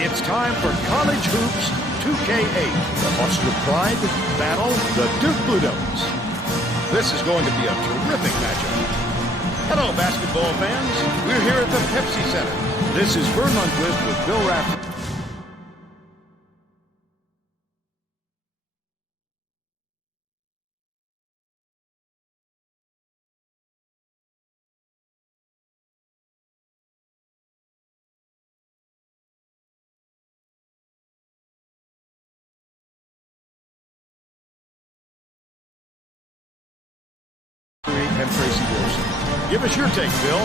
It's time for College Hoops 2K8. The Hofstra Pride battle the Duke Blue Devils. This is going to be a terrific matchup. Hello, basketball fans. We're here at the Pepsi Center. This is Vern Lundquist with Bill Rafter. And Tracy Wilson. Give us your take, Bill.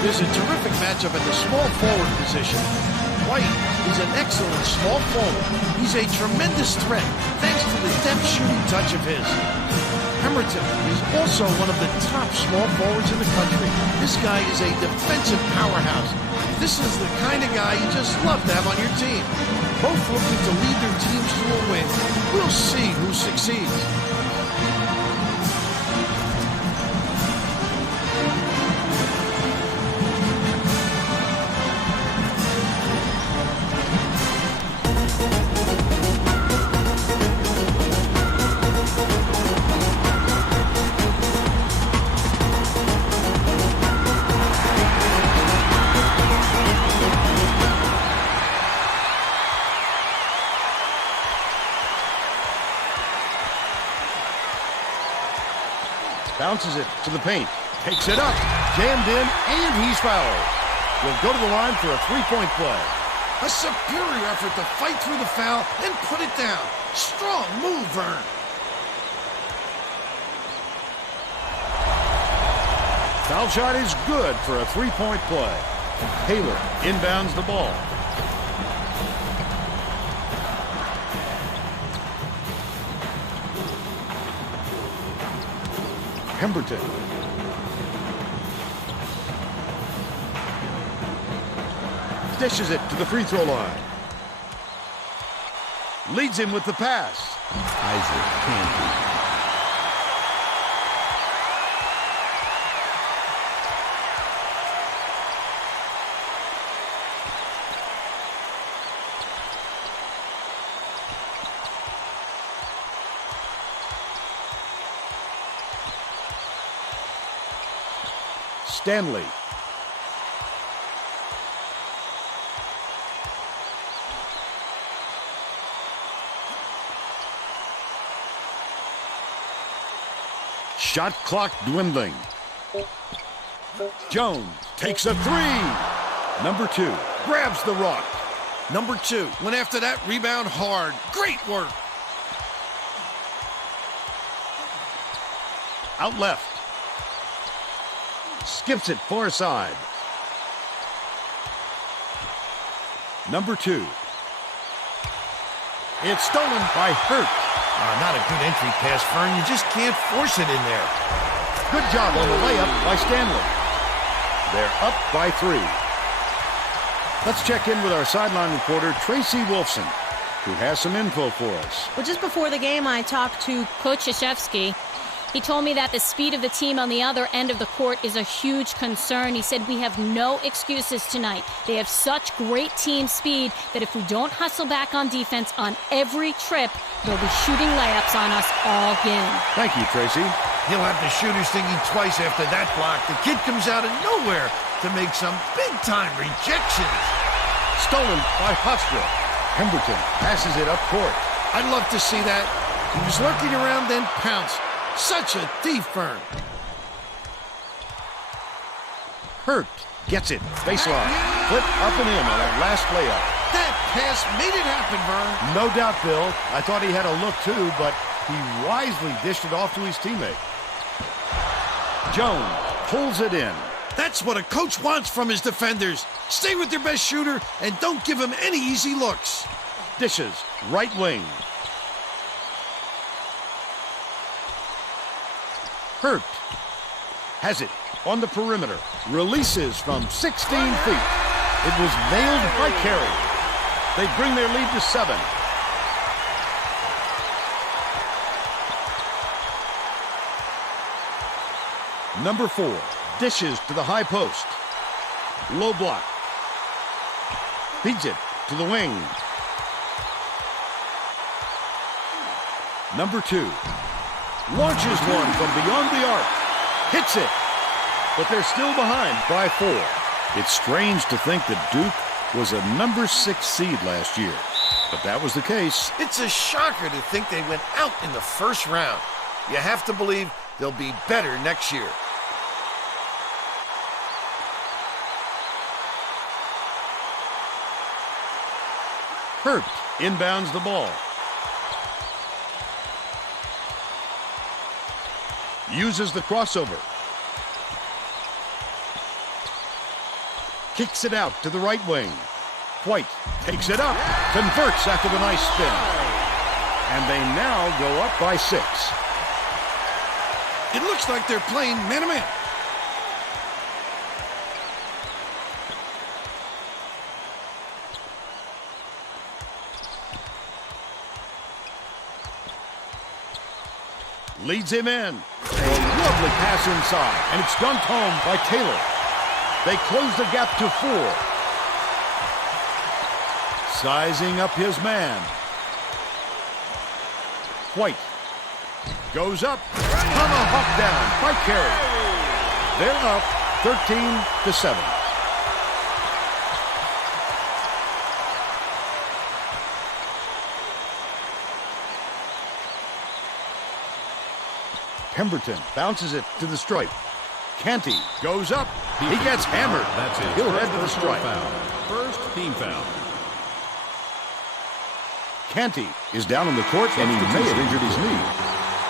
There's a terrific matchup at the small forward position. White is an excellent small forward. He's a tremendous threat thanks to the depth shooting touch of his. Pemberton is also one of the top small forwards in the country. This guy is a defensive powerhouse. This is the kind of guy you just love to have on your team. Both looking to lead their teams to a win. We'll see who succeeds. Bounces it to the paint. Takes it up. Jammed in, and he's fouled. Will go to the line for a three-point play. A superior effort to fight through the foul and put it down. Strong move, Vern. Foul shot is good for a three-point play. Taylor inbounds the ball. Pemberton. Dishes it to the free throw line. Leads him with the pass. Isaac Canty. Stanley. Shot clock dwindling. Jones takes a three. Number 2 grabs the rock. Number 2 went after that rebound hard. Great work. Out left. Skips it far side. Number 2. It's stolen by Hurt. Not a good entry pass, Fern. You just can't force it in there. Good job on the layup by Stanley. They're up by 3. Let's check in with our sideline reporter, Tracy Wolfson, who has some info for us. Well, just before the game, I talked to Coach Krzyzewski. He told me that the speed of the team on the other end of the court is a huge concern. He said we have no excuses tonight. They have such great team speed that if we don't hustle back on defense on every trip, they'll be shooting layups on us all game. Thank you, Tracy. He'll have the shooters thinking twice after that block. The kid comes out of nowhere to make some big-time rejections. Stolen by Hofstra. Pemberton passes it up court. I'd love to see that. He was lurking around, then pounced. Such a thief, Fern. Hurt gets it. Baseline. Flip up and in on that last layup. That pass made it happen, Vern. No doubt, Bill. I thought he had a look too, but he wisely dished it off to his teammate. Jones pulls it in. That's what a coach wants from his defenders. Stay with your best shooter and don't give him any easy looks. Dishes. Right wing. Hurt has it on the perimeter. Releases from 16 feet. It was nailed by Carey. They bring their lead to 7. Number 4 dishes to the high post. Low block. Feeds it to the wing. Number 2. Launches one from beyond the arc. Hits it. But they're still behind by 4. It's strange to think that Duke was a number 6 seed last year. But that was the case. It's a shocker to think they went out in the first round. You have to believe they'll be better next year. Hurt inbounds the ball. Uses the crossover. Kicks it out to the right wing. White takes it up, converts after the nice spin. And they now go up by 6. It looks like they're playing man-to-man. Leads him in. A lovely pass inside, and it's dunked home by Taylor. They close the gap to 4. Sizing up his man. White goes up. Tomahawk down by Carey. They're up 13-7. Pemberton bounces it to the stripe. Canty goes up. He gets hammered. That's it. He'll head to the stripe. First team foul. Canty is down on the court, and he may have injured his knee.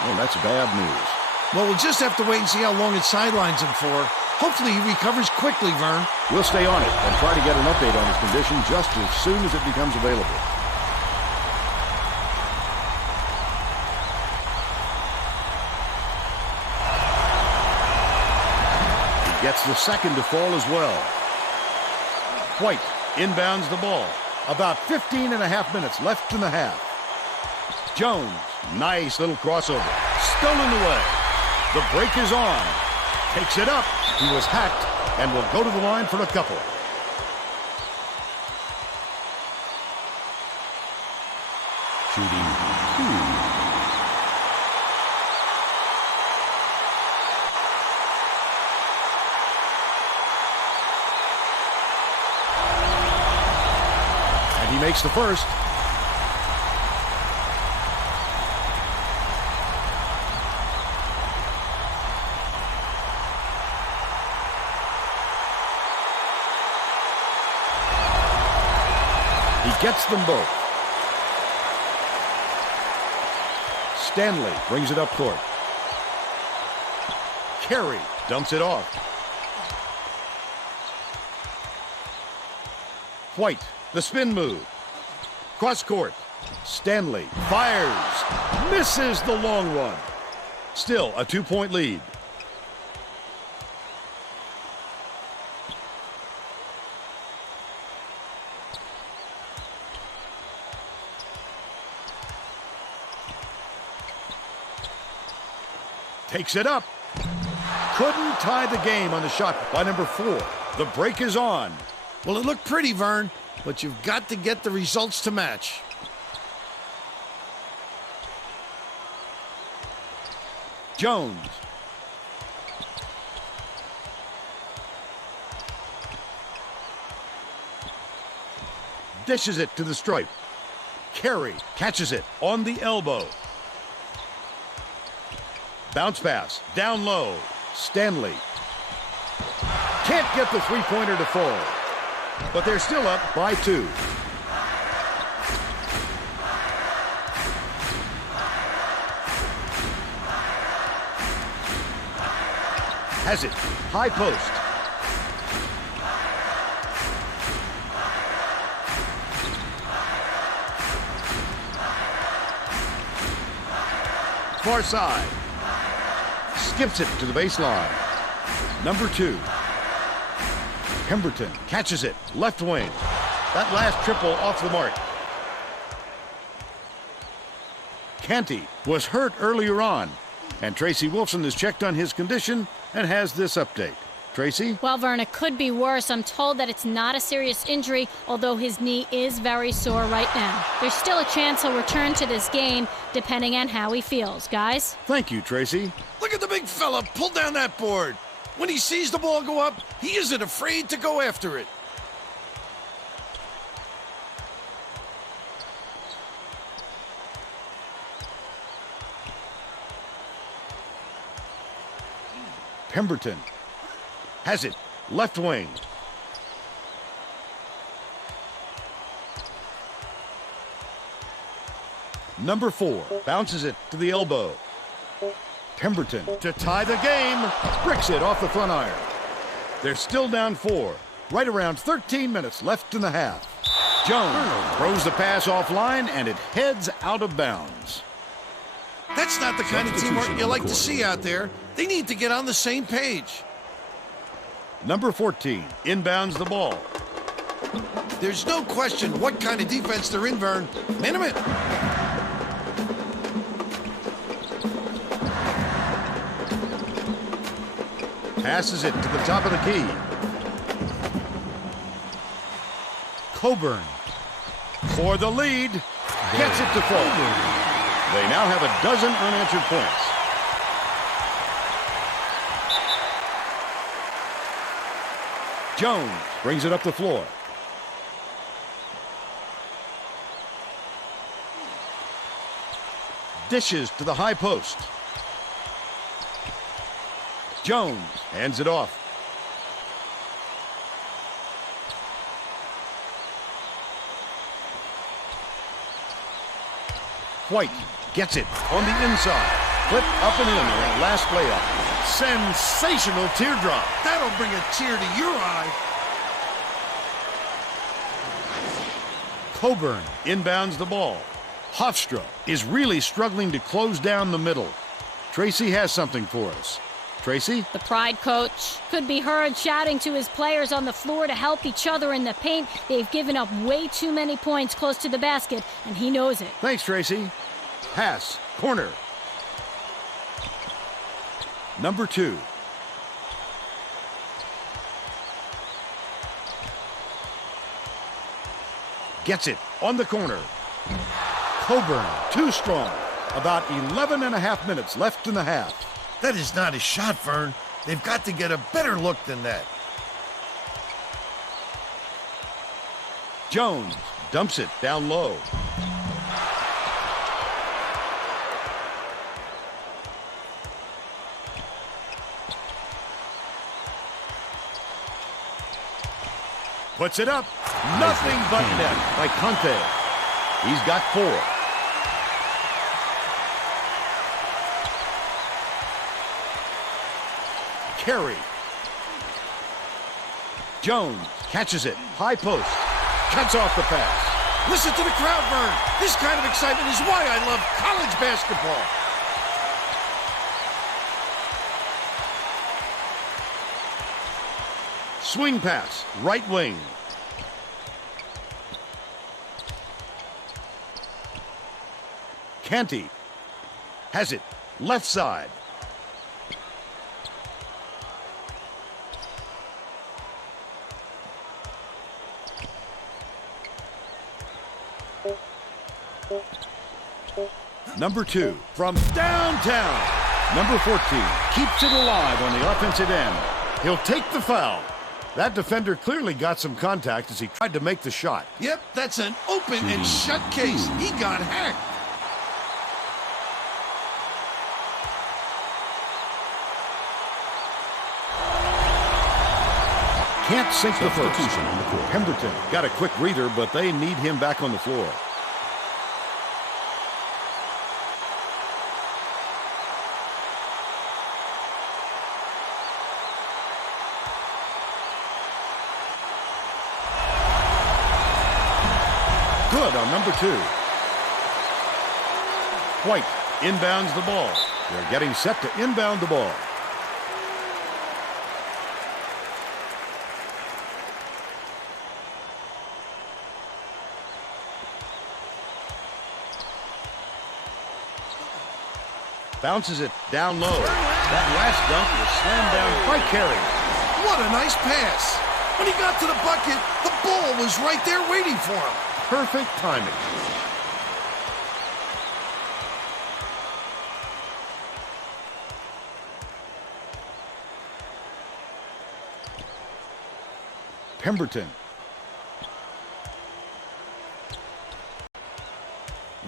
Oh, that's bad news. Well, we'll just have to wait and see how long it sidelines him for. Hopefully he recovers quickly, Vern. We'll stay on it and try to get an update on his condition just as soon as it becomes available. Gets the second to fall as well. White inbounds the ball. About 15 and a half minutes left in the half. Jones, nice little crossover. Stolen away. The break is on. Takes it up. He was hacked and will go to the line for a couple. Shooting 2. He makes the first. He gets them both. Stanley brings it up court. Carey dumps it off. White. The spin move. Cross court. Stanley fires. Misses the long one. Still a 2-point lead. Takes it up. Couldn't tie the game on the shot by number 4. The break is on. Well, it looked pretty, Vern, but you've got to get the results to match. Jones. Dishes it to the stripe. Carey catches it on the elbow. Bounce pass, down low. Stanley. Can't get the three-pointer to fall. But they're still up by 2. Has it. High post. Far side. Skips it to the baseline. Number 2. Pemberton catches it. Left wing. That last triple off the mark. Canty was hurt earlier on, and Tracy Wolfson has checked on his condition and has this update. Tracy? Well, Vern, it could be worse. I'm told that it's not a serious injury, although his knee is very sore right now. There's still a chance he'll return to this game, depending on how he feels. Guys? Thank you, Tracy. Look at the big fella pull down that board. When he sees the ball go up, he isn't afraid to go after it. Pemberton has it, left wing. Number 4 bounces it to the elbow. Pemberton to tie the game, bricks it off the front iron. They're still down 4, right around 13 minutes left in the half. Jones throws the pass offline and it heads out of bounds. That's not the kind of teamwork you like to see out there. They need to get on the same page. Number 14 inbounds the ball. There's no question what kind of defense they're in, Vern. Man a minute. Passes it to the top of the key. Coburn for the lead. Gets it to fall. They now have a dozen unanswered points. Jones brings it up the floor. Dishes to the high post. Jones hands it off. White gets it on the inside. Flip up and in on that last layup. Sensational teardrop. That'll bring a tear to your eye. Coburn inbounds the ball. Hofstra is really struggling to close down the middle. Tracy has something for us. Tracy? The Pride coach could be heard shouting to his players on the floor to help each other in the paint. They've given up way too many points close to the basket, and he knows it. Thanks, Tracy. Pass, corner. Number 2. Gets it on the corner. Coburn, too strong. About 11 and a half minutes left in the half. That is not a shot, Vern. They've got to get a better look than that. Jones dumps it down low. Puts it up. Nothing but net by Conte. He's got 4. Carey. Jones catches it. High post. Cuts off the pass. Listen to the crowd, Vern. This kind of excitement is why I love college basketball. Swing pass, right wing. Canty has it, left side. Number 2 from downtown. Number 14 keeps it alive on the offensive end. He'll take the foul. That defender clearly got some contact as he tried to make the shot. Yep, that's an open and shut case. He got hacked. Can't sink the first. Pemberton got a quick breather, but they need him back on the floor. Good on number 2. White inbounds the ball. They're getting set to inbound the ball. Bounces it down low. That last dunk was slammed down by Carey. What a nice pass. When he got to the bucket, the ball was right there waiting for him. Perfect timing. Pemberton.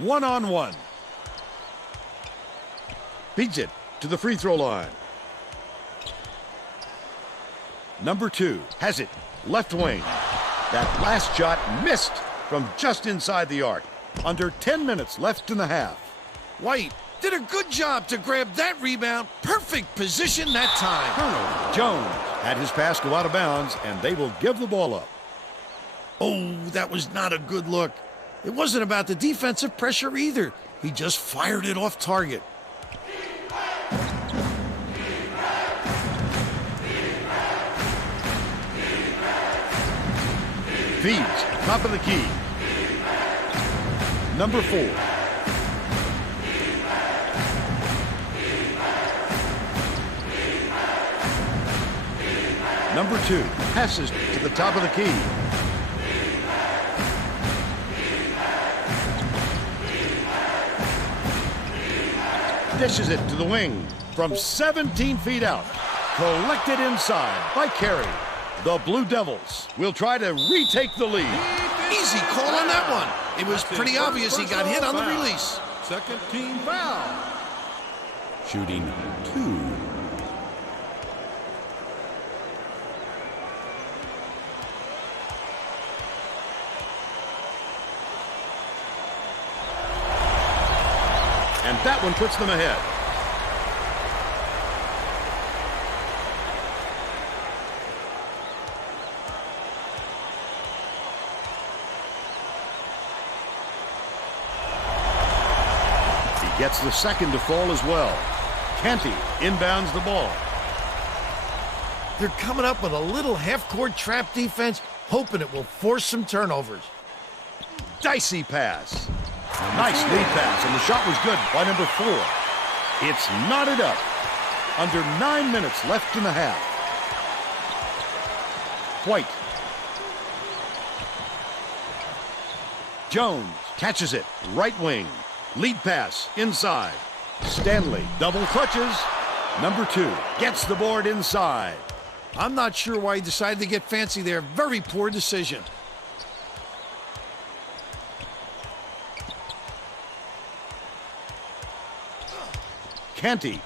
One-on-one. Beats it to the free throw line. Number 2 has it. Left wing. That last shot missed from just inside the arc. Under 10 minutes left in the half. White did a good job to grab that rebound. Perfect position that time. Turnover. Jones had his pass go out of bounds, and they will give the ball up. Oh, that was not a good look. It wasn't about the defensive pressure either. He just fired it off target. Feeds, top of the key. Number 4. Number 2 passes to the top of the key. Dishes it to the wing from 17 feet out. Collected inside by Carey. The Blue Devils will try to retake the lead. Easy call on that one. It was pretty obvious he got hit on the release. Second team foul. Shooting 2. And that one puts them ahead. He gets the second to fall as well. Canty inbounds the ball. They're coming up with a little half-court trap defense, hoping it will force some turnovers. Dicey pass. Nice lead pass, and the shot was good by number 4. It's knotted up. Under 9 minutes left in the half. White. Jones catches it. Right wing. Lead pass inside. Stanley double clutches. Number 2 gets the board inside. I'm not sure why he decided to get fancy there. Very poor decision. Canty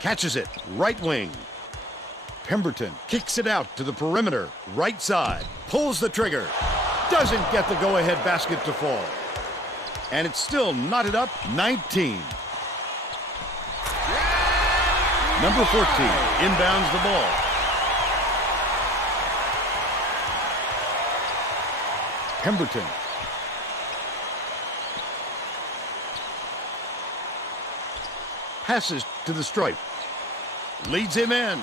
catches it. Right wing. Pemberton kicks it out to the perimeter. Right side. Pulls the trigger. Doesn't get the go-ahead basket to fall. And it's still knotted up 19. Number 14 inbounds the ball. Pemberton. Passes to the stripe. Leads him in.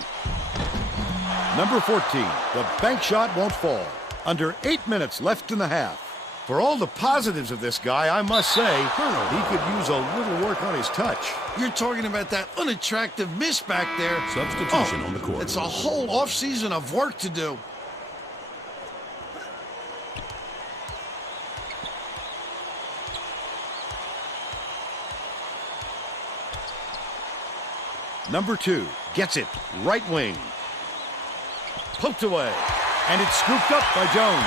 Number 14, the bank shot won't fall. Under 8 minutes left in the half. For all the positives of this guy, I must say, he could use a little work on his touch. You're talking about that unattractive miss back there. Substitution on the court. It's a whole offseason of work to do. Number 2 gets it. Right wing. Poked away. And it's scooped up by Jones.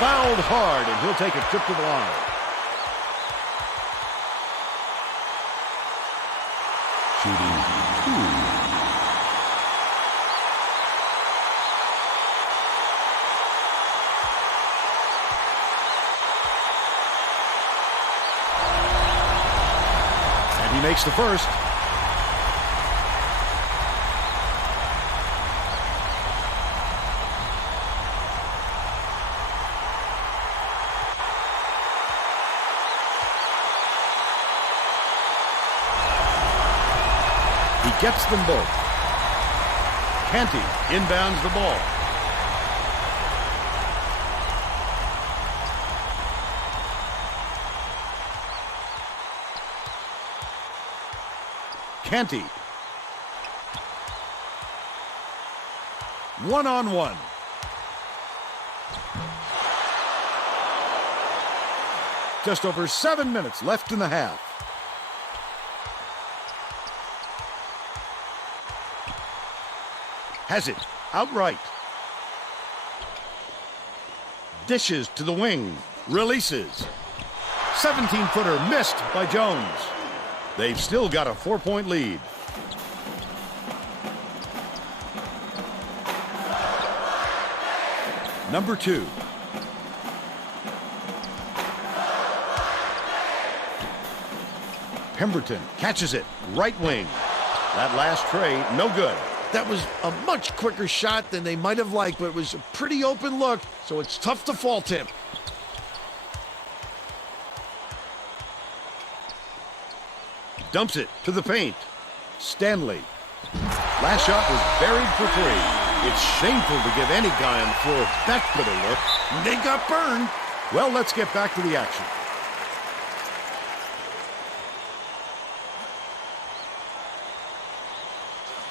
Fouled hard, and he'll take a trip to the line. Shooting 2. And he makes the first. Gets them both. Canty inbounds the ball. Canty. 1-on-1. Just over 7 minutes left in the half. Has it outright. Dishes to the wing. Releases. 17-footer missed by Jones. They've still got a 4-point lead. Number 2. Pemberton catches it. Right wing. That last tray, no good. That was a much quicker shot than they might have liked, but it was a pretty open look, so it's tough to fault him. Dumps it to the paint. Stanley. Last shot was buried for 3. It's shameful to give any guy on the floor that good a look. They got burned. Well, let's get back to the action.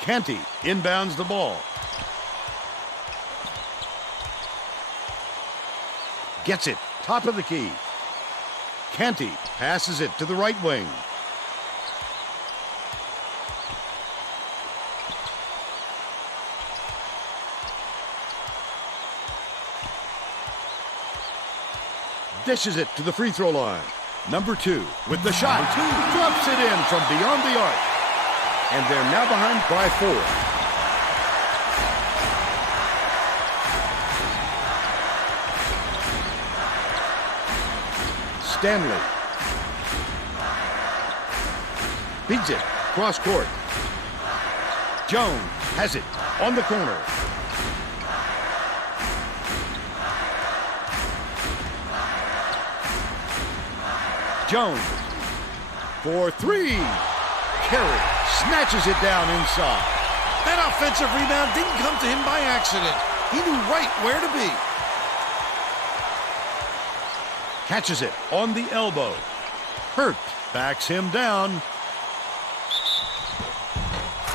Canty inbounds the ball. Gets it, top of the key. Canty passes it to the right wing. Dishes it to the free throw line. Number 2 with the shot. Drops it in from beyond the arc. And they're now behind by 4. Stanley. Beats it. Cross court. Jones has it on the corner. Jones for 3. Carey snatches it down inside. That offensive rebound didn't come to him by accident. He knew right where to be. Catches it on the elbow. Hurt backs him down.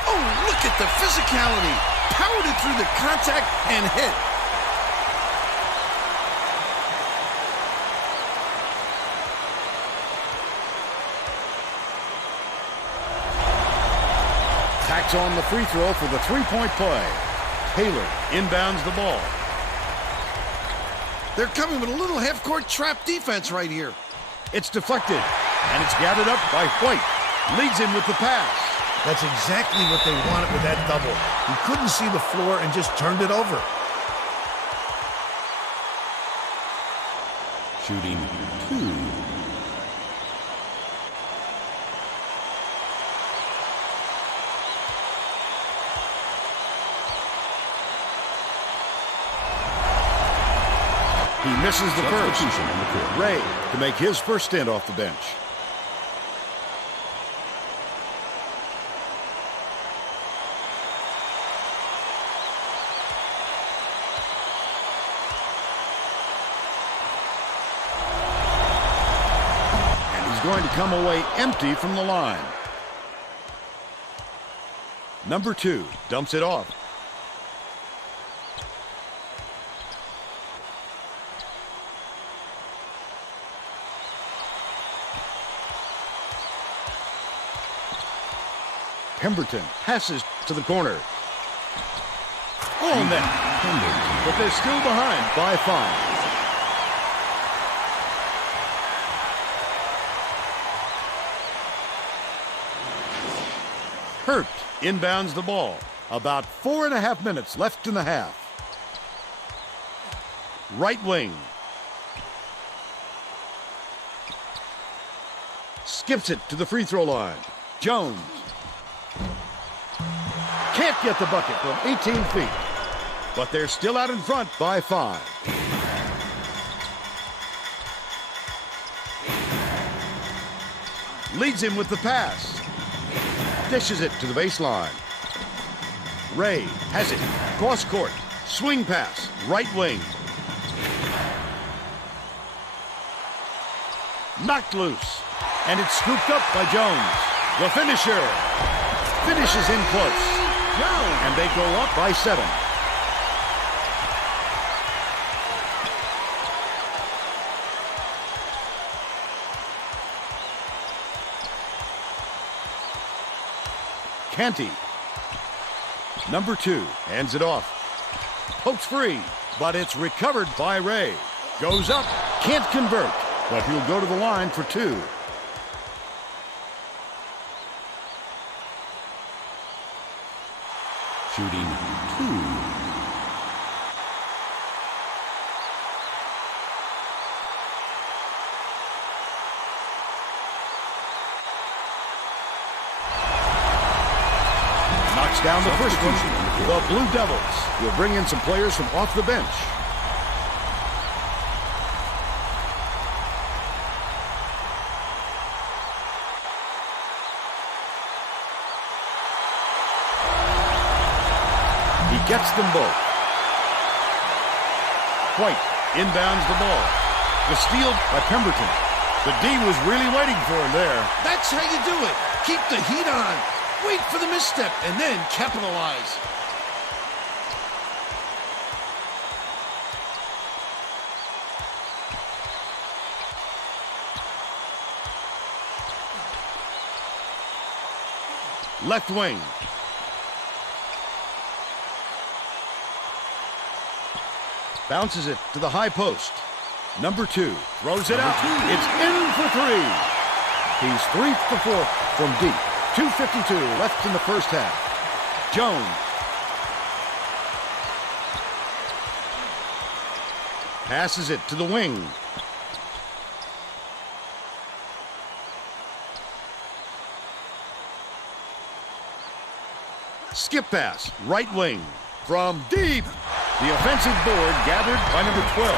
Oh, look at the physicality. Powered it through the contact and hit. Tacks on the free throw for the 3-point play. Taylor inbounds the ball. They're coming with a little half-court trap defense right here. It's deflected, and it's gathered up by White. Leads him with the pass. That's exactly what they wanted with that double. He couldn't see the floor and just turned it over. Shooting 2. He misses the first. Substitution on the court. Ray to make his first stint off the bench. And he's going to come away empty from the line. Number 2 dumps it off. Pemberton passes to the corner. On net. But they're still behind by 5. Hurt inbounds the ball. About 4.5 minutes left in the half. Right wing. Skips it to the free throw line. Jones. Can't get the bucket from 18 feet. But they're still out in front by 5. Leads him with the pass. Dishes it to the baseline. Ray has it. Cross court. Swing pass. Right wing. Knocked loose. And it's scooped up by Jones. The finisher. Finishes in close. And they go up by 7. Canty. Number 2 hands it off. Pokes free, but it's recovered by Ray. Goes up, can't convert, but he'll go to the line for 2. Shooting 2. Knocks down the first one. The Blue Devils will bring in some players from off the bench. He gets them both. White inbounds the ball. The steal by Pemberton. The D was really waiting for him there. That's how you do it. Keep the heat on. Wait for the misstep and then capitalize. Left wing. Bounces it to the high post. Number 2 throws it out. It's in for 3. He's 3 for 4 from deep. 2:52 left in the first half. Jones. Passes it to the wing. Skip pass, right wing. From deep. The offensive board gathered by number 12.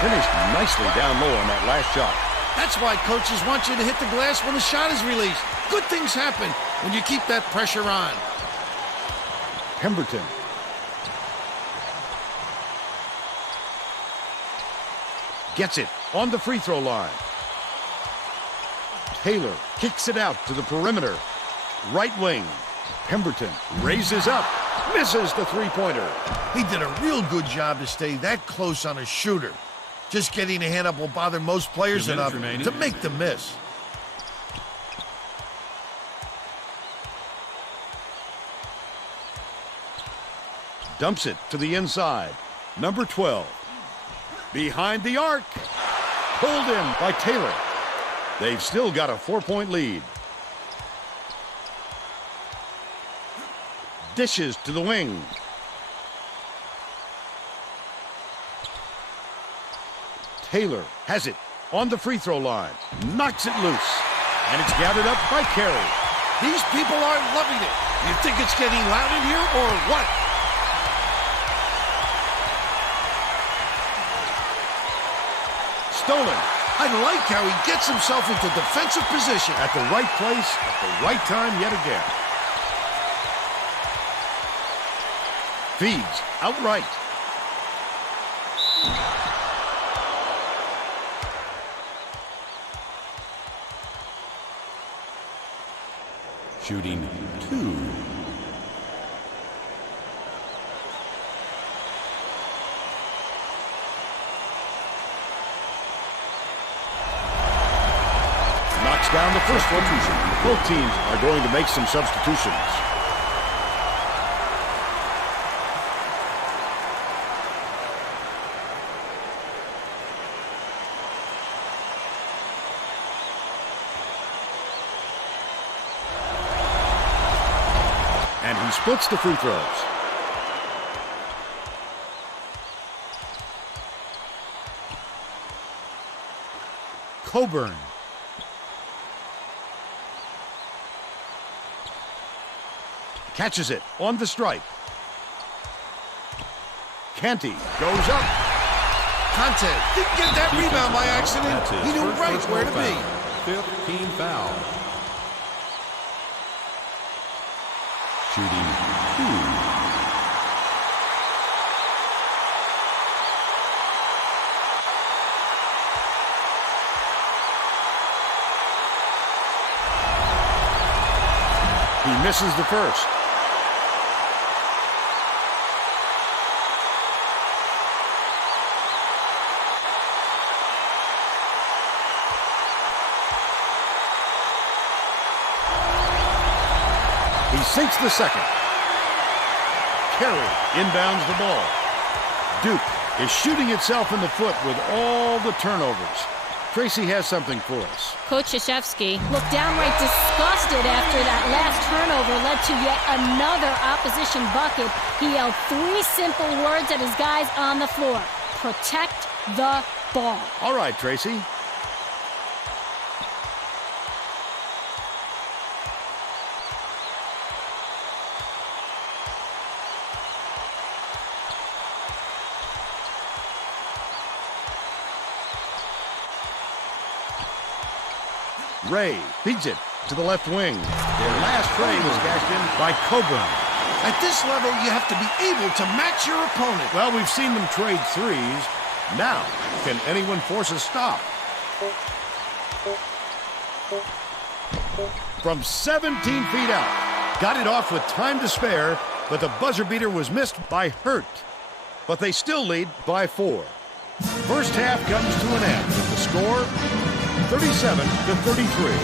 Finished nicely down low on that last shot. That's why coaches want you to hit the glass when the shot is released. Good things happen when you keep that pressure on. Pemberton. Gets it on the free throw line. Taylor kicks it out to the perimeter. Right wing. Pemberton raises up. Misses the three-pointer. He did a real good job to stay that close on a shooter. Just getting a hand up will bother most players enough to make the miss. Dumps it to the inside. Number 12. Behind the arc. Pulled in by Taylor. They've still got a 4-point lead. Dishes to the wing. Taylor has it on the free throw line. Knocks it loose. And it's gathered up by Carey. These people are loving it. You think it's getting loud in here or what? Stolen. I like how he gets himself into defensive position. At the right place, at the right time yet again. Feeds outright. Shooting 2. Knocks down the first one. Both teams are going to make some substitutions. And he splits the free throws. Coburn. Catches it on the stripe. Canty goes up. Conte didn't get that rebound by accident. He knew right where to be. 5th team foul. Shooting 2. He misses the first. He sinks the second. Carey inbounds the ball. Duke is shooting itself in the foot with all the turnovers. Tracy has something for us. Coach Krzyzewski looked downright disgusted after that last turnover led to yet another opposition bucket. He yelled 3 simple words at his guys on the floor. Protect the ball. All right, Tracy. Ray feeds it to the left wing. Their last trade was cashed in by Coburn. At this level, you have to be able to match your opponent. Well, we've seen them trade threes. Now, can anyone force a stop? From 17 feet out. Got it off with time to spare, but the buzzer beater was missed by Hurt. But they still lead by 4. First half comes to an end. The score, 37-33.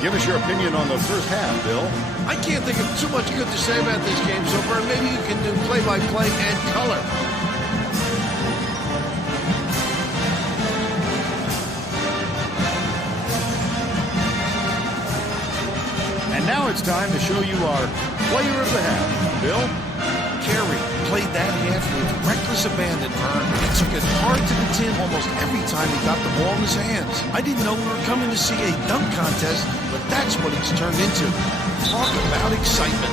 Give us your opinion on the first half, Bill. I can't think of too much good to say about this game so far. Maybe you can do play-by-play and color. And now it's time to show you our player of the half. Bill? Carey played that half with reckless abandon, Vern. He took it hard to the tin almost every time he got the ball in his hands. I didn't know we were coming to see a dunk contest, but that's what it's turned into. Talk about excitement.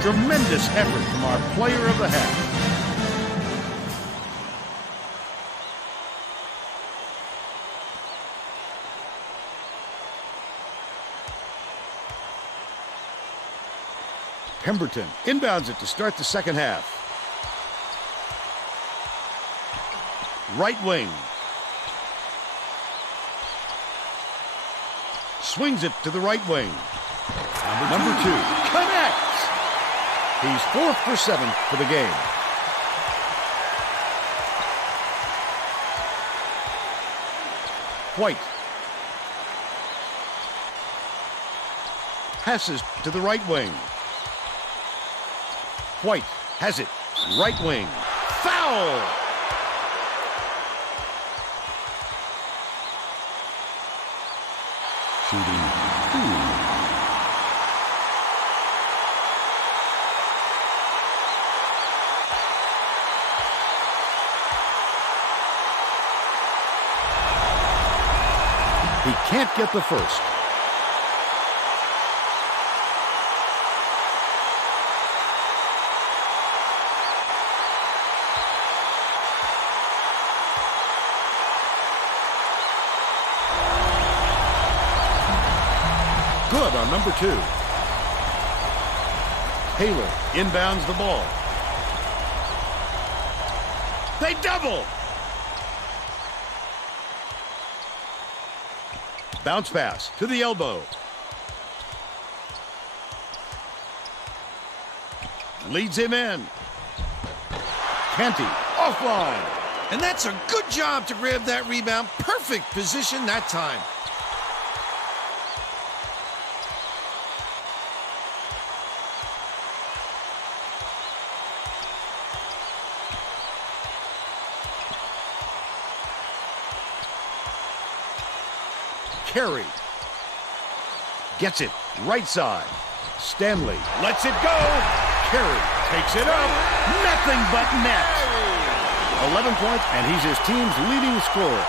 Tremendous effort from our player of the half. Pemberton inbounds it to start the second half. Right wing. Swings it to the right wing. Number two connects. He's 4 for 7 for the game. White. Passes to the right wing. White has it. Right wing. Foul! Shooting 2. He can't get the first. Good on number 2. Taylor inbounds the ball. They double! Bounce pass to the elbow. Leads him in. Canty offline. And that's a good job to grab that rebound. Perfect position that time. Carey gets it right side. Stanley lets it go. Carey takes it up. Nothing but net. 11 points, and he's his team's leading scorer.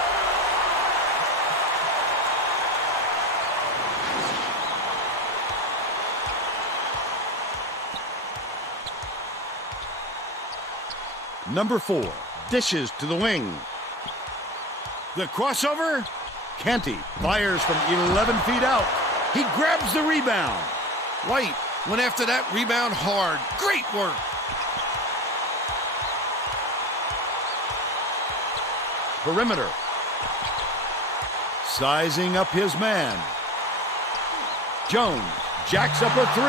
Number 4 dishes to the wing. The crossover. Canty fires from 11 feet out. He grabs the rebound. White went after that rebound hard. Great work. Perimeter. Sizing up his man. Jones jacks up a 3.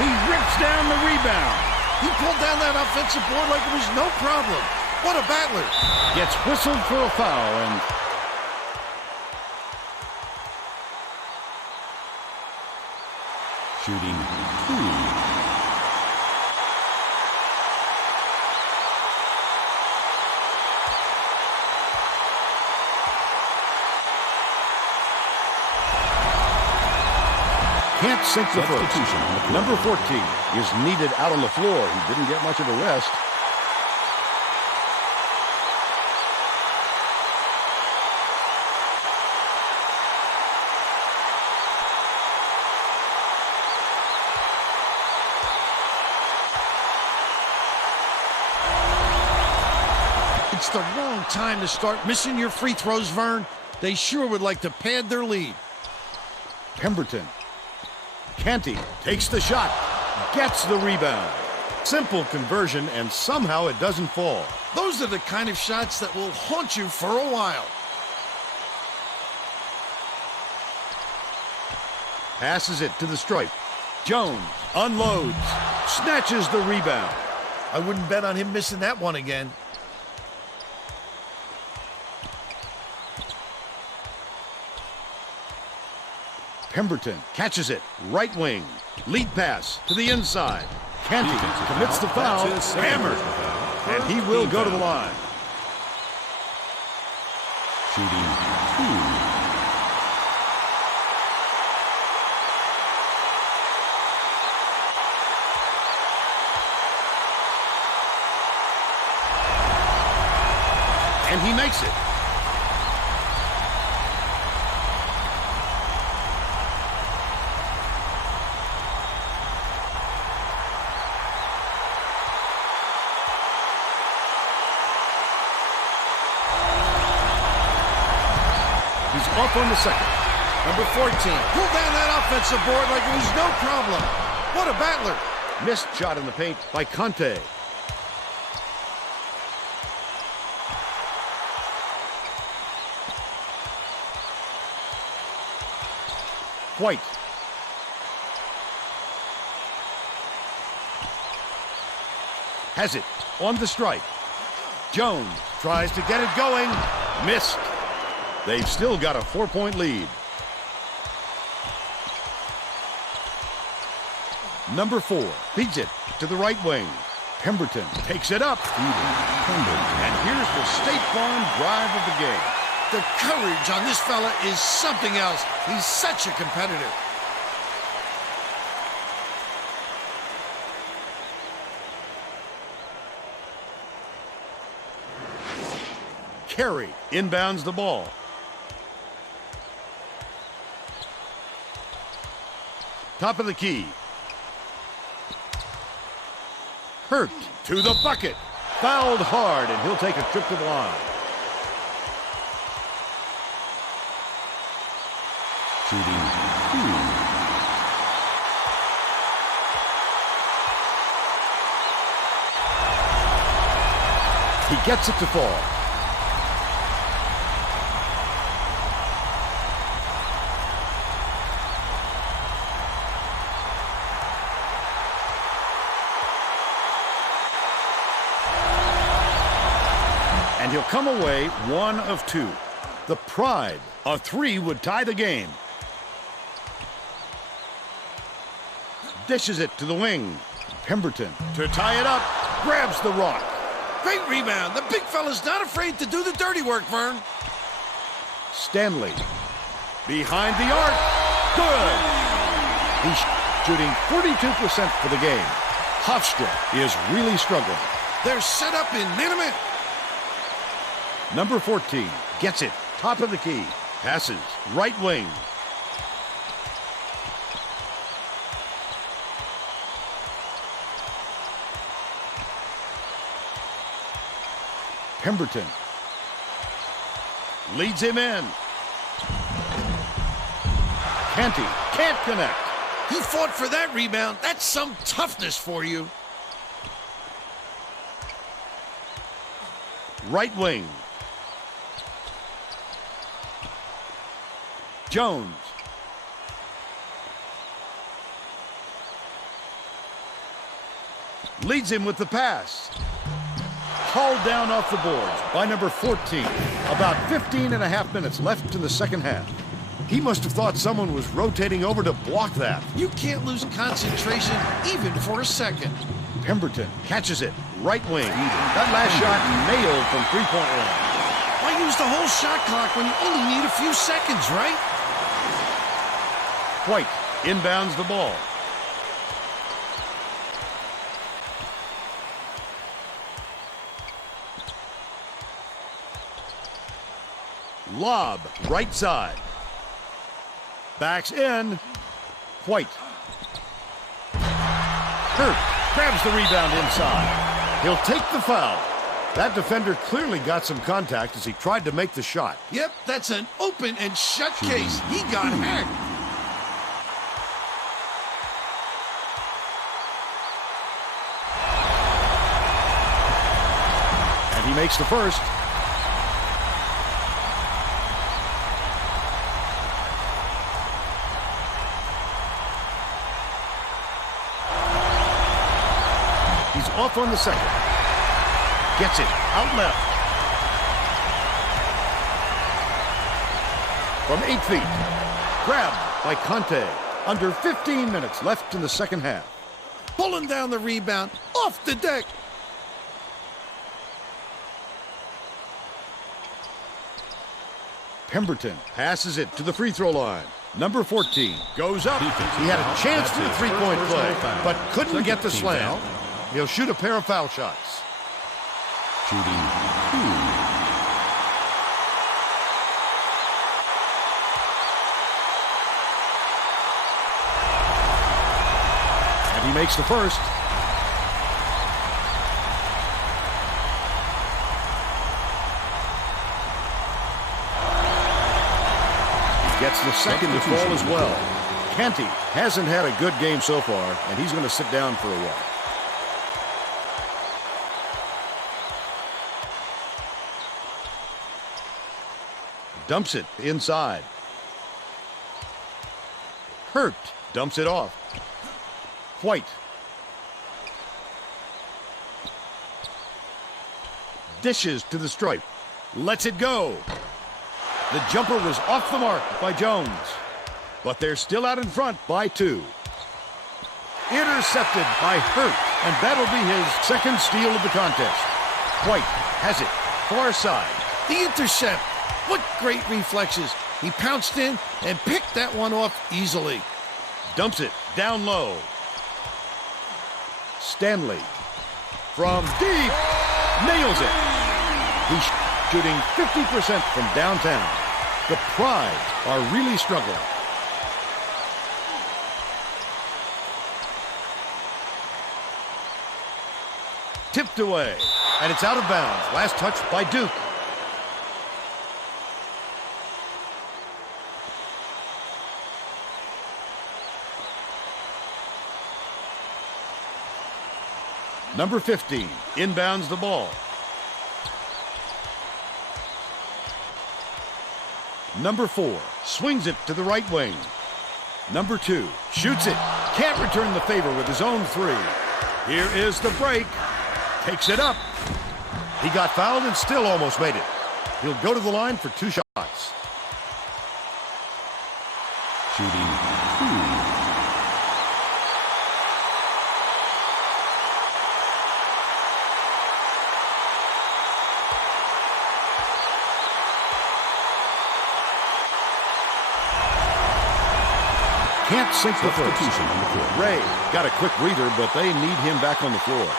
He rips down the rebound. He pulled down that offensive board like it was no problem. What a battler. Gets whistled for a foul, and Shooting 2. can't sink the first. Substitution. Number 14 is needed out on the floor. He didn't get much of a rest. It's the wrong time to start missing your free throws, Vern. They sure would like to pad their lead. Pemberton. Canty takes the shot, gets the rebound. Simple conversion, and somehow it doesn't fall. Those are the kind of shots that will haunt you for a while. Passes it to the stripe. Jones unloads, snatches the rebound. I wouldn't bet on him missing that one again. Pemberton catches it, right wing. Lead pass to the inside. Canty commits the foul, hammered, and he will go to the line. Shooting 2. And he makes it. He's off on the second. Number 14 pulled down that offensive board like it was no problem. What a battler. Missed shot in the paint by Conte. White. Has it on the strike. Jones tries to get it going. Missed. They've still got a 4-point lead. Number 4 feeds it to the right wing. Pemberton takes it up. And here's the State Farm drive of the game. The courage on this fella is something else. He's such a competitor. Carey inbounds the ball. Top of the key. Hurt to the bucket. Fouled hard, and he'll take a trip to the line. Shooting 2. He gets it to fall. And he'll come away 1 of 2. The pride of 3 would tie the game. Dishes it to the wing. Pemberton to tie it up. Grabs the rock. Great rebound. The big fella's not afraid to do the dirty work, Vern. Stanley behind the arc. Good. He's shooting 42% for the game. Hofstra is really struggling. They're set up in minute. Number 14 gets it. Top of the key. Passes. Right wing. Pemberton leads him in. Canty can't connect. He fought for that rebound. That's some toughness for you. Right wing. Jones. Leads him with the pass. Hauled down off the boards by number 14. About 15.5 minutes left in the second half. He must have thought someone was rotating over to block that. You can't lose concentration even for a second. Pemberton catches it. Right wing. That last shot nailed from three-point line. Why use the whole shot clock when you only need a few seconds, right? White inbounds the ball. Lob, right side. Backs in. White. Hurt grabs the rebound inside. He'll take the foul. That defender clearly got some contact as he tried to make the shot. Yep, that's an open and shut case. He got hacked. And he makes the first. He's off on the second. Gets it out left. From 8 feet. Grabbed by Conte. Under 15 minutes left in the second half. Pulling down the rebound off the deck. Pemberton passes it to the free throw line. Number 14 goes up. He had a chance for a three-point play, but couldn't get the slam. He'll shoot a pair of foul shots. Shooting 2. And he makes the first. He gets the second to fall as well. Canty hasn't had a good game so far, and he's going to sit down for a while. Dumps it inside. Hurt dumps it off. White. Dishes to the stripe. Lets it go. The jumper was off the mark by Jones. But they're still out in front by 2. Intercepted by Hurt. And that'll be his second steal of the contest. White has it. Far side. The intercept. What great reflexes. He pounced in and picked that one off easily. Dumps it down low. Stanley from deep. Nails it. He's shooting 50% from downtown. The Pride are really struggling. Tipped away. And it's out of bounds. Last touch by Duke. Number 15 inbounds the ball. Number 4 swings it to the right wing. Number 2 shoots it. Can't return the favor with his own 3. Here is the break. Takes it up. He got fouled and still almost made it. He'll go to the line for 2 shots. Shooting 2. Can't sink the first. Substitution on the court. Ray got a quick breather, but they need him back on the floor.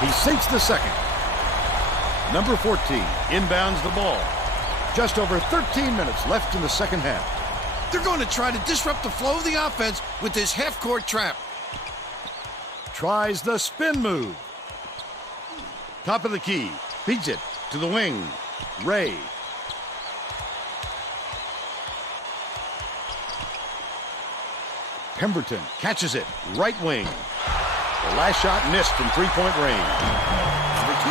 He sinks the second. Number 14 inbounds the ball. Just over 13 minutes left in the second half. They're going to try to disrupt the flow of the offense with this half-court trap. Tries the spin move. Top of the key. Feeds it to the wing. Ray. Pemberton catches it. Right wing. The last shot missed from three-point range. Number 2.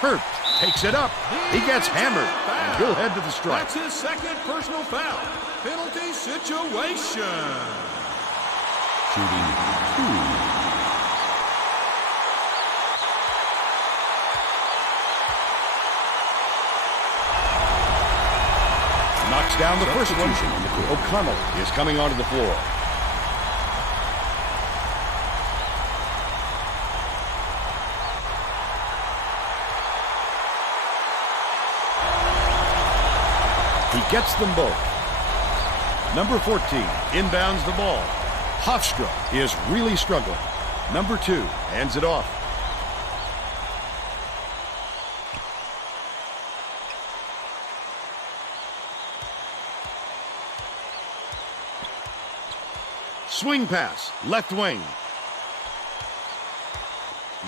Hurt takes it up. He gets hammered, and he'll head to the stripe. That's his second personal foul. Penalty situation. Shooting 2. Knocks down the first one. O'Connell is coming onto the floor. He gets them both. Number 14 inbounds the ball. Hofstra is really struggling. Number 2 hands it off. Swing pass, left wing.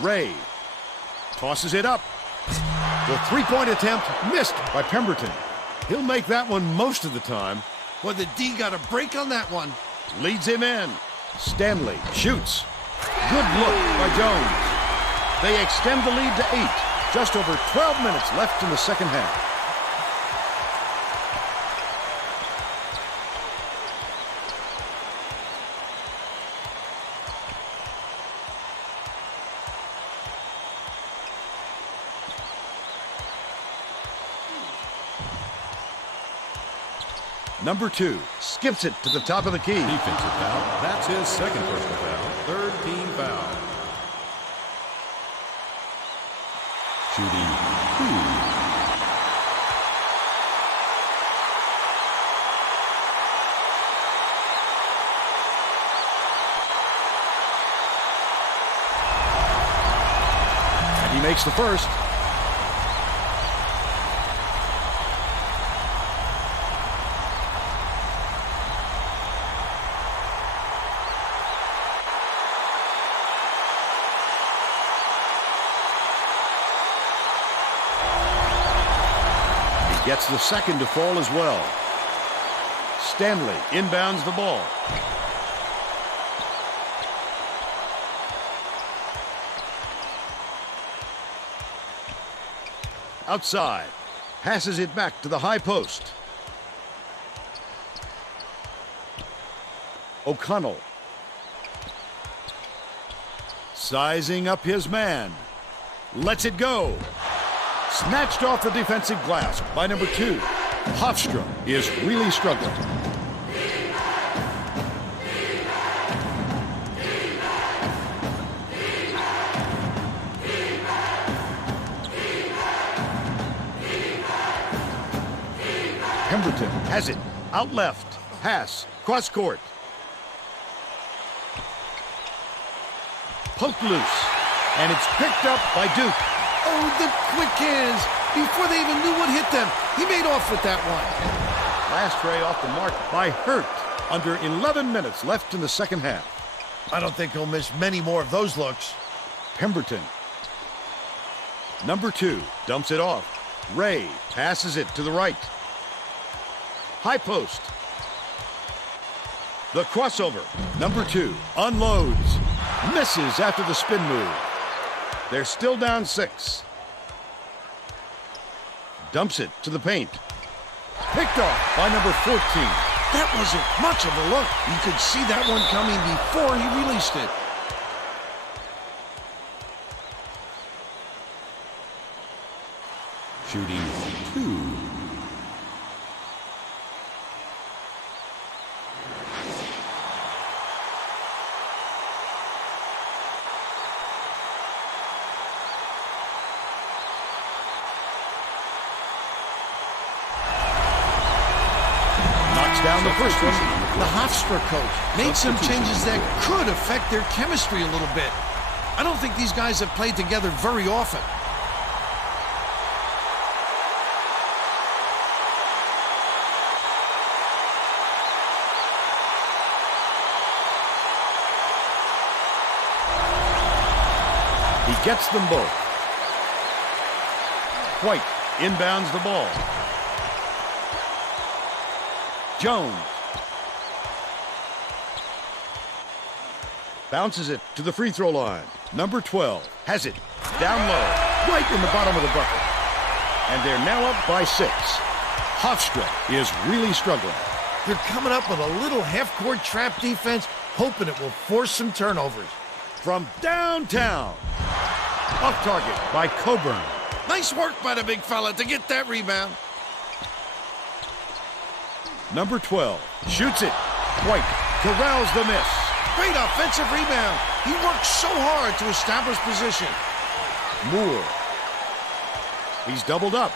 Ray tosses it up. The three-point attempt missed by Pemberton. He'll make that one most of the time. Well, the D got a break on that one. Leads him in. Stanley shoots. Good look by Jones. They extend the lead to 8. Just over 12 minutes left in the second half. Number 2 skips it to the top of the key. Defensive foul. That's his second personal foul. Third team foul. Shooting 2. And he makes the first. Gets the second to fall as well. Stanley inbounds the ball. Outside. Passes it back to the high post. O'Connell. Sizing up his man. Lets it go. Snatched off the defensive glass by number 2. Hofstra is really struggling. Pemberton has it. Out left. Pass. Cross court. Poked loose. And it's picked up by Duke. Oh, the quick hands. Before they even knew what hit them, he made off with that one. Last tray off the mark by Hurt. Under 11 minutes left in the second half. I don't think he'll miss many more of those looks. Pemberton. Number 2 dumps it off. Ray passes it to the right. High post. The crossover. Number 2 unloads. Misses after the spin move. They're still down 6. Dumps it to the paint. Picked off by number 14. That wasn't much of a look. You could see that one coming before he released it. Shooting 2. Down the first one. The Hofstra coach made some changes that could affect their chemistry a little bit. I don't think these guys have played together very often. He gets them both. White inbounds the ball. Jones. Bounces it to the free throw line. Number 12 has it down low, right in the bottom of the bucket. And they're now up by 6. Hofstra is really struggling. They're coming up with a little half-court trap defense, hoping it will force some turnovers. From downtown, off target by Coburn. Nice work by the big fella to get that rebound. Number 12 shoots it. White corrals the miss. Great offensive rebound. He worked so hard to establish position. Moore. He's doubled up.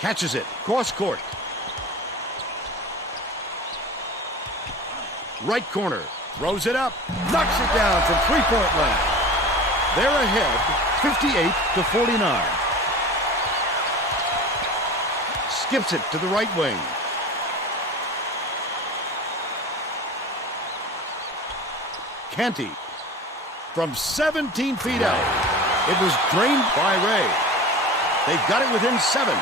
Catches it. Cross court. Right corner. Throws it up. Knocks it down from three-point line. They're ahead 58-49. Skips it to the right wing. Canty from 17 feet out. It was drained by Ray. They've got it within 7.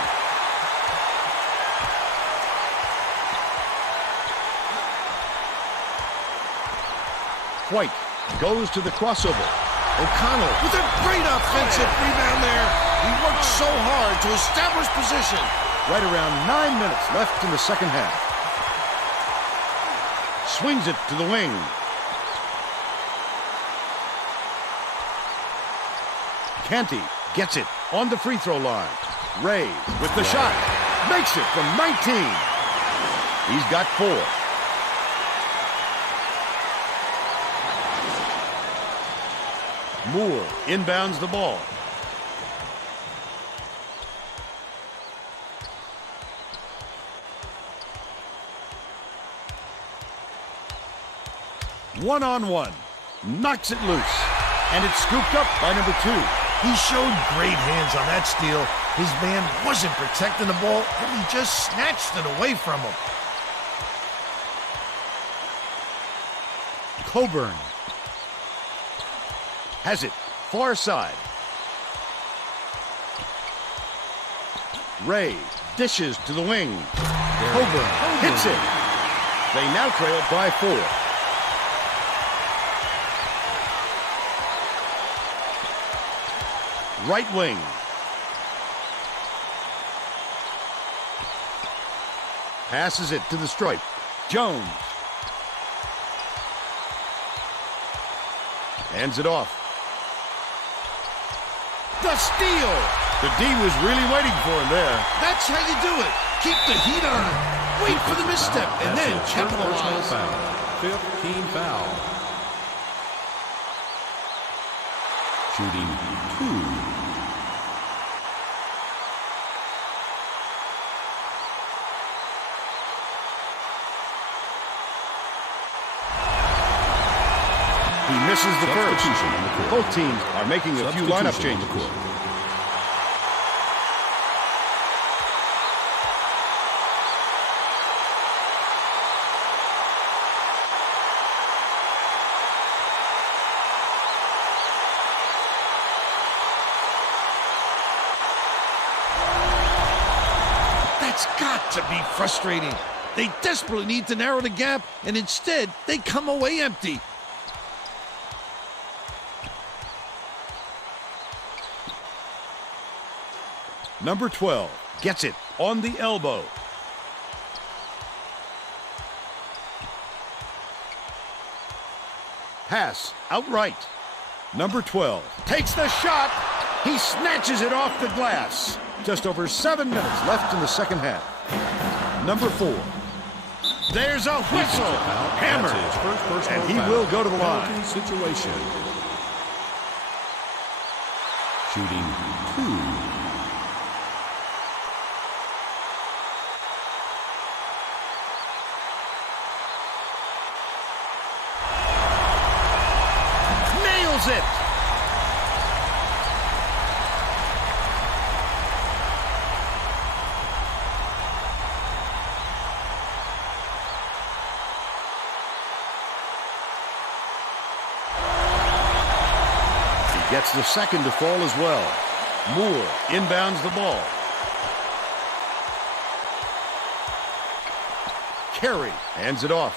White goes to the crossover. O'Connell with a great offensive rebound there. He worked so hard to establish position. Right around 9 minutes left in the second half. Swings it to the wing. Canty gets it on the free throw line. Ray with the shot. Makes it from 19. He's got 4. Moore inbounds the ball. One-on-one. Knocks it loose. And it's scooped up by number 2. He showed great hands on that steal. His man wasn't protecting the ball, and he just snatched it away from him. Coburn has it far side. Ray dishes to the wing. Coburn hits it. They now trail by 4. Right wing. Passes it to the stripe. Jones. Hands it off. The steal! The D was really waiting for him there. That's how you do it. Keep the heat on him. Wait for the misstep and then capitalize. Foul. 5th team foul. Shooting 2. He misses the first. Both teams are making a few lineup changes. That's got to be frustrating. They desperately need to narrow the gap, and instead, they come away empty. Number 12 gets it on the elbow. Pass outright. Number 12 takes the shot. He snatches it off the glass. Just over 7 minutes left in the second half. Number 4. There's a whistle. Hammered. And he will go to the line. Situation. Shooting 2. It. He gets the second to fall as well. Moore inbounds the ball. Carey hands it off.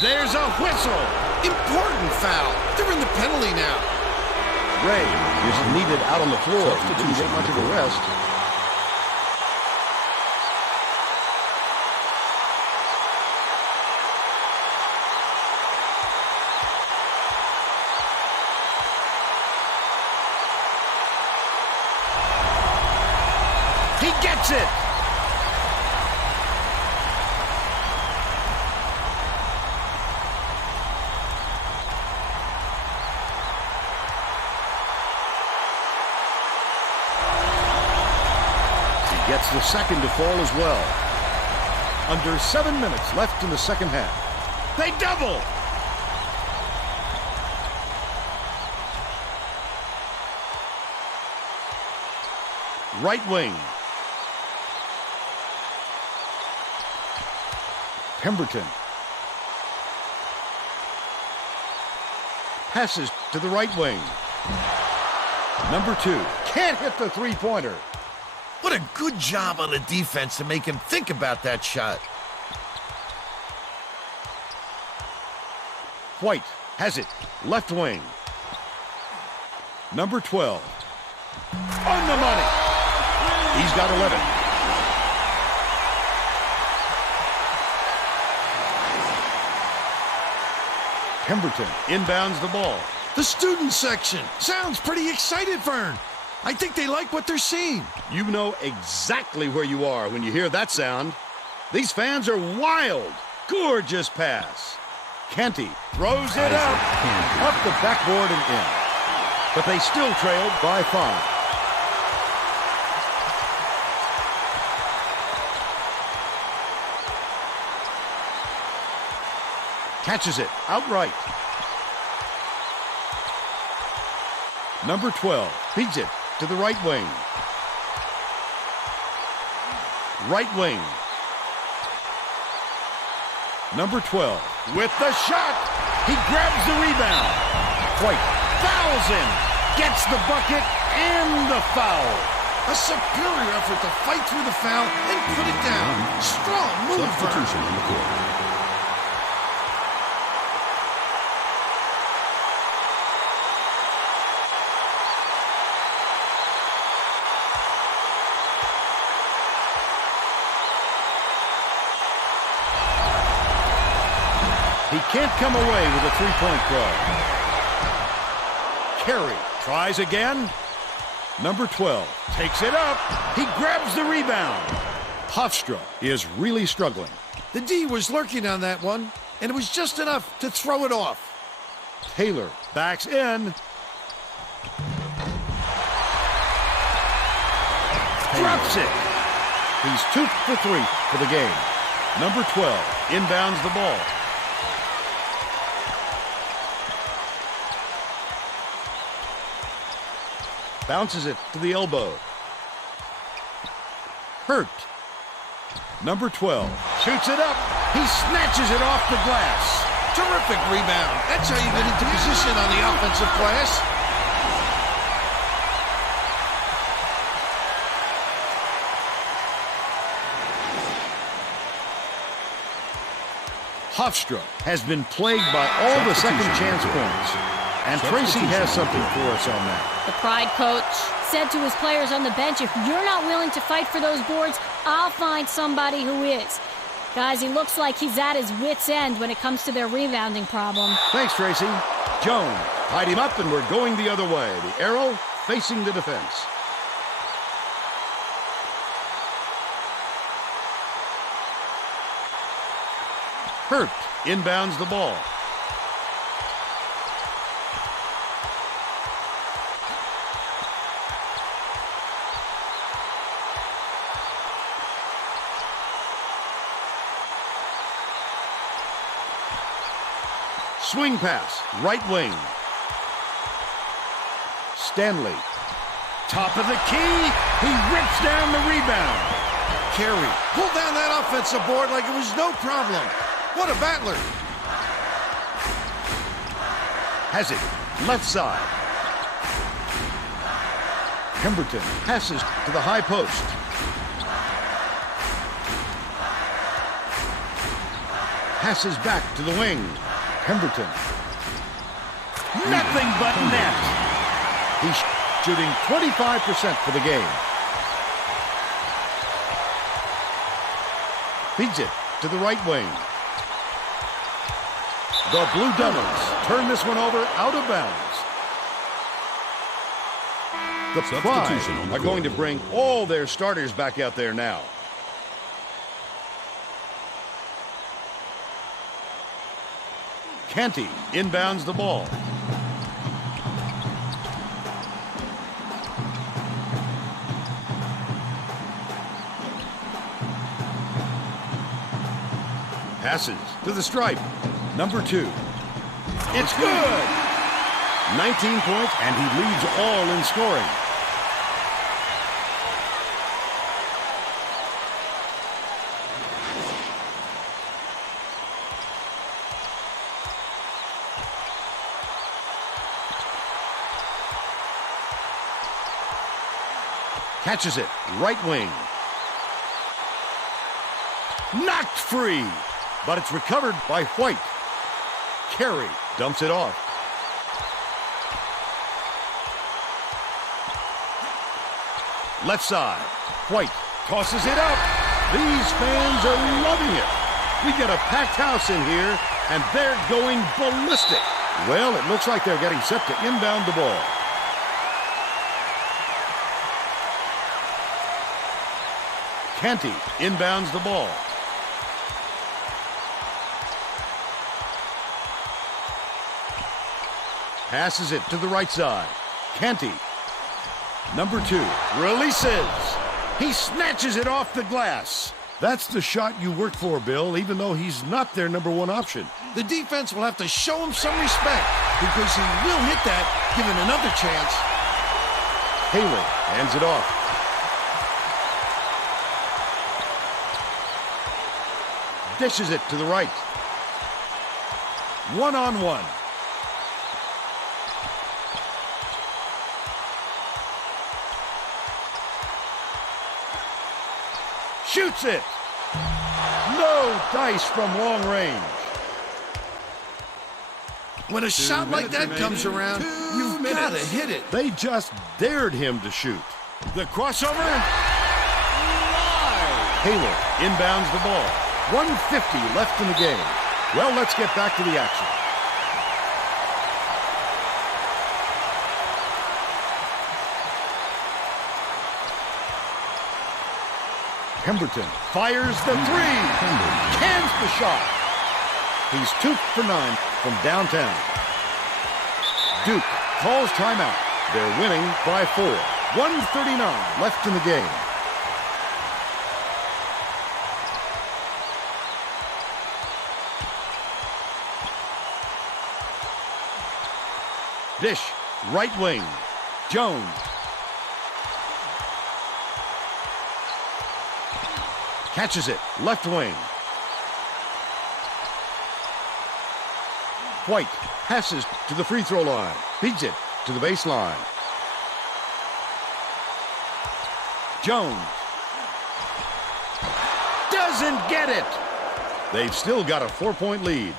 There's a whistle. Important foul. They're in the penalty now. Ray is needed out on the floor. He didn't get much of a rest. He gets it. He gets the second to fall as well. Under 7 minutes left in the second half. They double. Right wing. Pemberton. Passes to the right wing. Number 2. Can't hit the three-pointer. What a good job on the defense to make him think about that shot. White has it. Left wing. Number 12. On the money. He's got 11. Pemberton inbounds the ball. The student section sounds pretty excited, Vern. I think they like what they're seeing. You know exactly where you are when you hear that sound. These fans are wild. Gorgeous pass. Canty throws it up the backboard and in. But they still trailed by 5. Catches it outright. Number 12 feeds it to the right wing. Right wing. Number 12 with the shot. He grabs the rebound. White fouls him. Gets the bucket and the foul. A superior effort to fight through the foul and put it down. Strong move, Substitution on the court. He can't come away with a three-point throw. Carey tries again. Number 12 takes it up. He grabs the rebound. Hofstra is really struggling. The D was lurking on that one, and it was just enough to throw it off. Taylor backs in. Drops it. He's 2 for 3 for the game. Number 12 inbounds the ball. Bounces it to the elbow. Hurt. Number 12 shoots it up. He snatches it off the glass. Terrific rebound. That's how you get into position on the offensive glass. Hofstra has been plagued by all the second chance points. And Tracy has something for us on that. The Pride coach said to his players on the bench, if you're not willing to fight for those boards, I'll find somebody who is. Guys, he looks like he's at his wit's end when it comes to their rebounding problem. Thanks, Tracy. Jones tied him up, and we're going the other way. The arrow facing the defense. Hurt inbounds the ball. Swing pass, right wing. Stanley, top of the key. He rips down the rebound. Carey pulled down that offensive board like it was no problem. What a battler. Has it, left side. Pemberton passes to the high post. Passes back to the wing. Pemberton. Nothing but net. He's shooting 25% for the game. Feeds it to the right wing. The Blue Devils turn this one over out of bounds. The Pride are going to bring all their starters back out there now. Canty inbounds the ball. Passes to the stripe. Number 2. It's good! 19 points, and he leads all in scoring. Catches it, right wing. Knocked free, but it's recovered by White. Carey dumps it off. Left side, White tosses it up. These fans are loving it. We get a packed house in here, and they're going ballistic. Well, it looks like they're getting set to inbound the ball. Canty inbounds the ball. Passes it to the right side. Canty. Number 2. Releases. He snatches it off the glass. That's the shot you work for, Bill, even though he's not their number 1 option. The defense will have to show him some respect because he will hit that given another chance. Haley hands it off. Dishes it to the right. 1-on-1. Shoots it. No dice from long range. When a shot like that comes around, you've got to hit it. They just dared him to shoot. The crossover. Taylor inbounds the ball. 1:50 left in the game. Well, let's get back to the action. Pemberton fires the 3. Cans the shot. He's 2 for 9 from downtown. Duke calls timeout. They're winning by 4. 1:39 left in the game. Dish, right wing. Jones. Catches it, left wing. White passes to the free throw line. Feeds it to the baseline. Jones. Doesn't get it. They've still got a 4-point lead.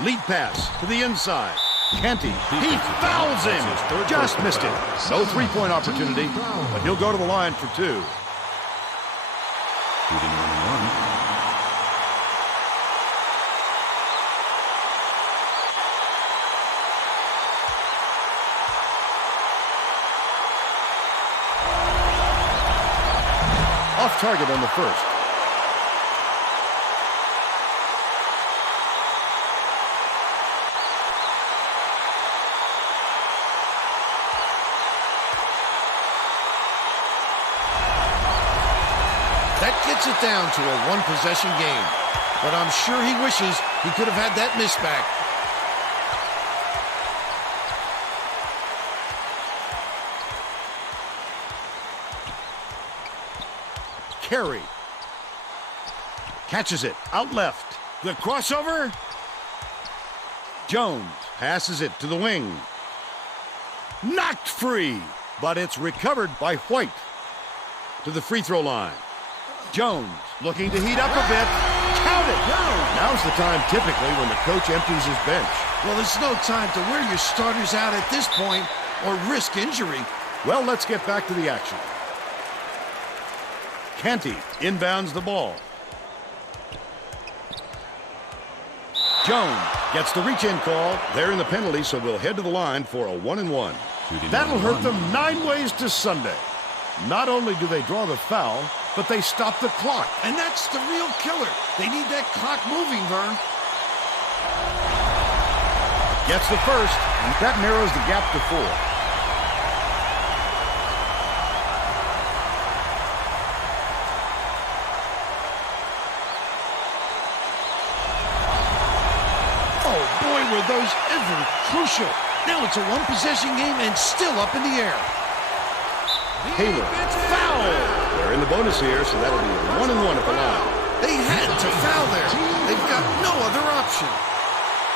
Lead pass to the inside. Canty. He fouls him. Just missed it. No 3-point opportunity, but he'll go to the line for 2. Shooting 1-1. Off target on the first. That gets it down to a 1-possession game. But I'm sure he wishes he could have had that miss back. Carey. Catches it. Out left. The crossover. Jones passes it to the wing. Knocked free, but it's recovered by White. To the free throw line. Jones looking to heat up a bit. Count it! Now's the time typically when the coach empties his bench. Well, there's no time to wear your starters out at this point or risk injury. Well, let's get back to the action. Canty inbounds the ball. Jones gets the reach-in call. They're in the penalty, so we'll head to the line for a 1-and-1. That'll hurt them 9 ways to Sunday. Not only do they draw the foul, but they stop the clock. And that's the real killer. They need that clock moving, Vern. Gets the first, and that narrows the gap to 4. Oh, boy, were those ever crucial. Now it's a one-possession game and still up in the air. Taylor, foul! They're in the bonus here, so that'll be a 1-and-1 at the line. They had to foul there. They've got no other option.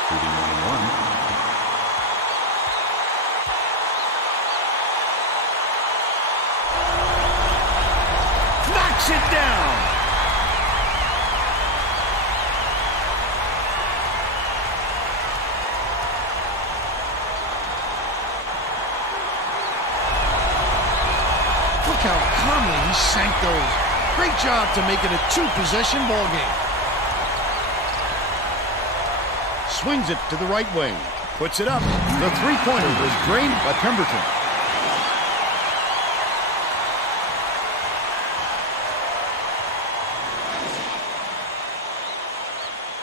Shooting 1-and-1. Knocks it down! Look how calmly he sank those. Great job to make it a 2-possession ball game. Swings it to the right wing. Puts it up. The three-pointer was drained by Pemberton.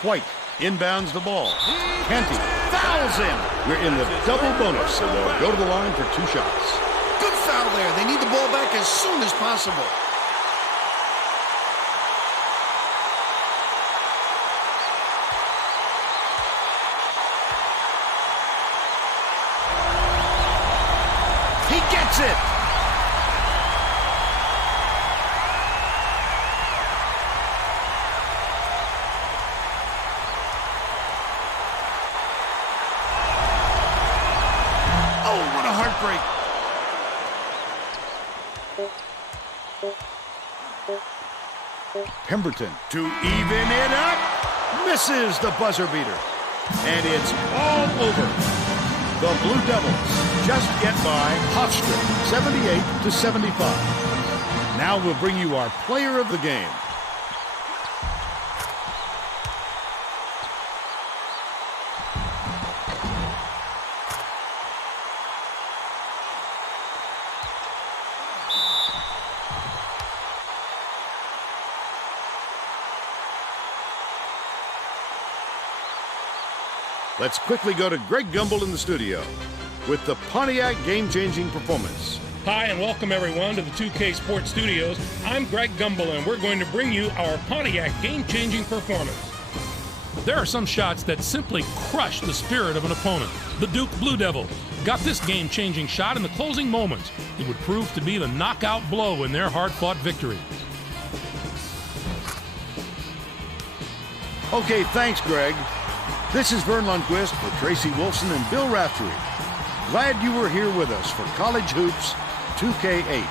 White inbounds the ball. Canty fouls him. We're in the double bonus, so they'll go to the line for 2 shots. Good foul there. They need the ball back as soon as possible. He gets it! Oh, what a heartbreak. Pemberton to even it up. Misses the buzzer beater. And it's all over. The Blue Devils just get by Hofstra, 78-75. Now we'll bring you our player of the game. Let's quickly go to Greg Gumbel in the studio with the Pontiac game-changing performance. Hi, and welcome everyone to the 2K Sports Studios. I'm Greg Gumbel, and we're going to bring you our Pontiac game-changing performance. There are some shots that simply crush the spirit of an opponent. The Duke Blue Devils got this game-changing shot in the closing moments. It would prove to be the knockout blow in their hard-fought victory. Okay, thanks, Greg. This is Vern Lundquist for Tracy Wolfson and Bill Raftery. Glad you were here with us for College Hoops 2K8.